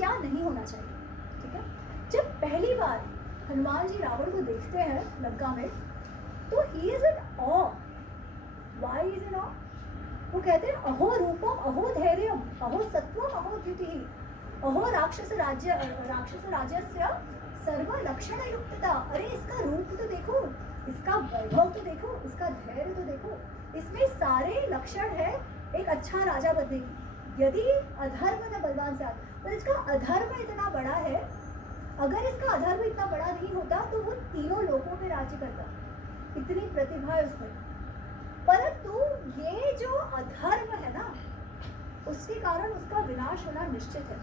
क्या नहीं होना चाहिए। ठीक है, जब पहली बार हनुमान जी रावण को देखते हैं लंका में, तो he is in awe. Why is in awe? वो कहते हैं अहो रूपम अहो धैर्यम अहो सत्वम अहो द्युतिः अहो राक्षस राज्यस्य सर्व लक्षण युक्तता। अरे इसका रूप तो देखो, इसका वैभव तो देखो, इसका धैर्य तो देखो, इसमें सारे लक्षण है एक अच्छा राजा बनने की। यदि अधर्म न बलवान से पर इसका अधर्म इतना बड़ा है, अगर इसका अधर्म इतना बड़ा नहीं होता तो वो तीनों लोगों पे राज्य करता, इतनी प्रतिभा है उसमें। परंतु ये जो अधर्म है ना, उसके कारण उसका विनाश होना निश्चित है।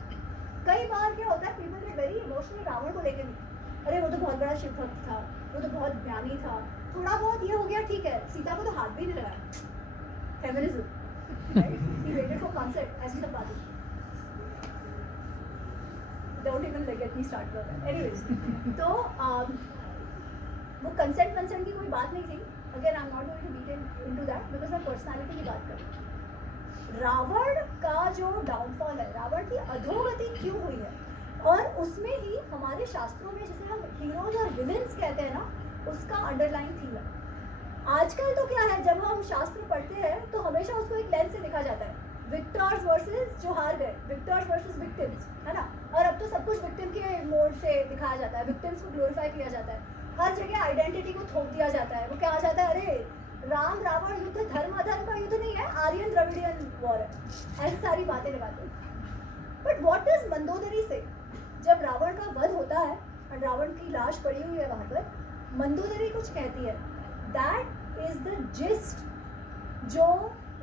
कई बार क्या होता है, people get very emotional Ravan को लेकर भी, अरे वो तो बहुत बड़ा शिव भक्त था, वो तो बहुत ज्ञानी था, थोड़ा बहुत ये हो गया ठीक है, सीता को तो हाथ भी नहीं लगाया। Feminism, he waited for consent as he's a party. Don't even get me started on that. Anyways, तो वो कंसेंट की कोई बात नहीं थी। Again, I'm not going to detail into that because मैं पर्सनालिटी की बात कर रही हूँ। रावण का जो डाउनफॉल है, रावण की अधोगति क्यों हुई है, और उसमें ही हमारे शास्त्रों में जिसे हम हीरोज और विलेन्स कहते हैं ना, उसका अंडरलाइन थीम है। आजकल तो क्या है, जब हम शास्त्र पढ़ते हैं तो हमेशा उसको एक लेंस से देखा जाता है, विक्टर्स वर्सेस जो हार गए, विक्टर्स वर्सेस विक्टिम्स, है ना। और अब तो सब कुछ विक्टिम के मोड से दिखाया जाता है, विक्टिम्स को ग्लोरीफाई किया जाता है, हर जगह आइडेंटिटी को थोप दिया जाता है। वो क्या आ जाता है, अरे राम रावण युद्ध धर्म अधर्म का युद्ध नहीं है, आर्यन द्रविडियन वॉर है, ऐसी सारी बातें लगाते हैं। बट व्हाट इज मंदोदरी से, जब रावण का वध होता है और रावण की लाश पड़ी हुई है वहां पर, मंदोदरी कुछ कहती है, दैट इज द जिस्ट जो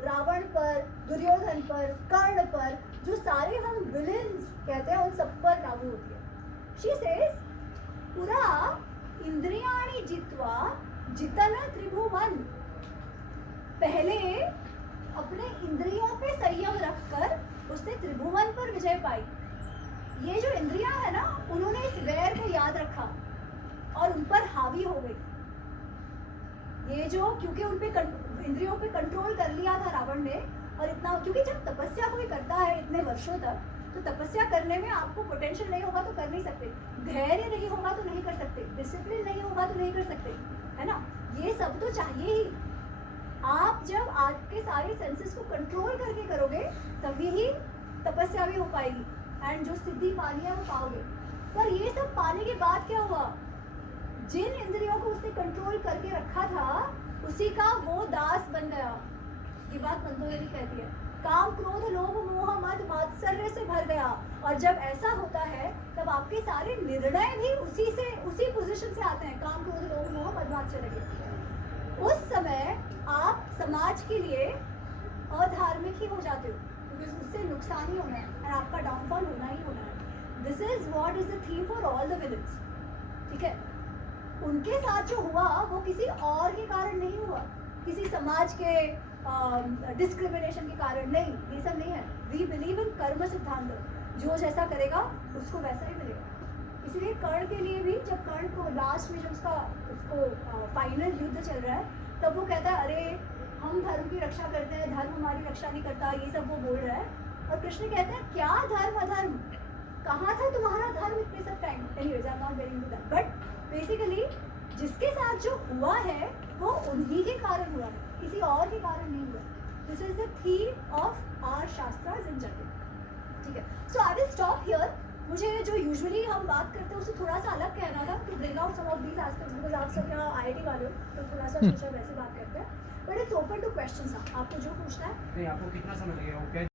रावण पर, दुर्योधन पर, कर्ण पर, जो सारे हम विलेन्स कहते हैं, उन सब पर लागू होती है। शी सेज पुरा इंद्रियाणि जित्वा जितन त्रिभुवन। पहले अपने इंद्रियों पे संयम रखकर उसने त्रिभुवन पर विजय पाई। ये जो इंद्रियां है ना, उन्होंने इस वैर को याद रखा और उन पर हावी हो गई। ये जो, क्योंकि उन पे इंद्रियों पे कंट्रोल कर लिया था रावण ने, और इतना, क्योंकि जब तपस्या कोई करता है इतने वर्षों तक, तो तपस्या करने में आपको पोटेंशियल नहीं होगा तो कर नहीं सकते, धैर्य नहीं होगा तो नहीं कर सकते, डिसिप्लिन नहीं होगा तो नहीं कर सकते, है ना। ये सब तो चाहिए ही। आप जब आपके सारे सेंसेस को कंट्रोल करके करोगे तभी ही तपस्या भी हो पाएगी, एंड जो सिद्धि पानी है वो पाओगे। पर ये सब पाने के बाद क्या हुआ, जिन इंद्रियों को उसने कंट्रोल करके रखा था उसी का वो दास बन गया। ये बात मंदोदरी कहती है, काम क्रोध लोभ मोह मद मात्सर्य से भर गया। और जब ऐसा होता है तब आपके सारे निर्णय भी उसी पोजीशन से आते हैं, काम क्रोध लोभ मोह मद मात्सर्य के। उस समय आप समाज के लिए अधार्मिक ही हो जाते हो, क्योंकि उससे नुकसान ही होना है और आपका डाउनफॉल होना ही होना है। This is what is the theme for all the villains. ठीक है, उनके साथ जो हुआ वो किसी और के कारण नहीं हुआ, किसी समाज के डिस्क्रिमिनेशन के कारण नहीं, ये सब नहीं है। वी बिलीव इन कर्म सिद्धांत, जो जैसा करेगा उसको वैसा ही मिलेगा। इसलिए कर्ण के लिए भी, जब कर्ण को लास्ट में जब उसको फाइनल युद्ध चल रहा है, तब वो कहता है अरे हम धर्म की रक्षा करते हैं, धर्म हमारी रक्षा नहीं करता, ये सब वो बोल रहा है। और कृष्ण कहते हैं क्या धर्म अधर्म, कहाँ था तुम्हारा धर्म इतने सब time. Anyways, I am not getting into that, but basically जिसके साथ जो हुआ है वो उन्हीं के कारण हुआ है, किसी और के कारण नहीं हुआ। This is the theme of our शास्त्रास इन जनरल। ठीक है, so I will stop here. मुझे जो यूजुअली हम बात करते हैं उससे थोड़ा सा अलग कहना था, to bring out some of these aspects, because आप सब यहाँ IIT वाले हो तो थोड़ा सा सोचा वैसे बात करते हैं। But it's open two questions. आपको जो पूछना है। नहीं, आपको कितना समय लगेगा?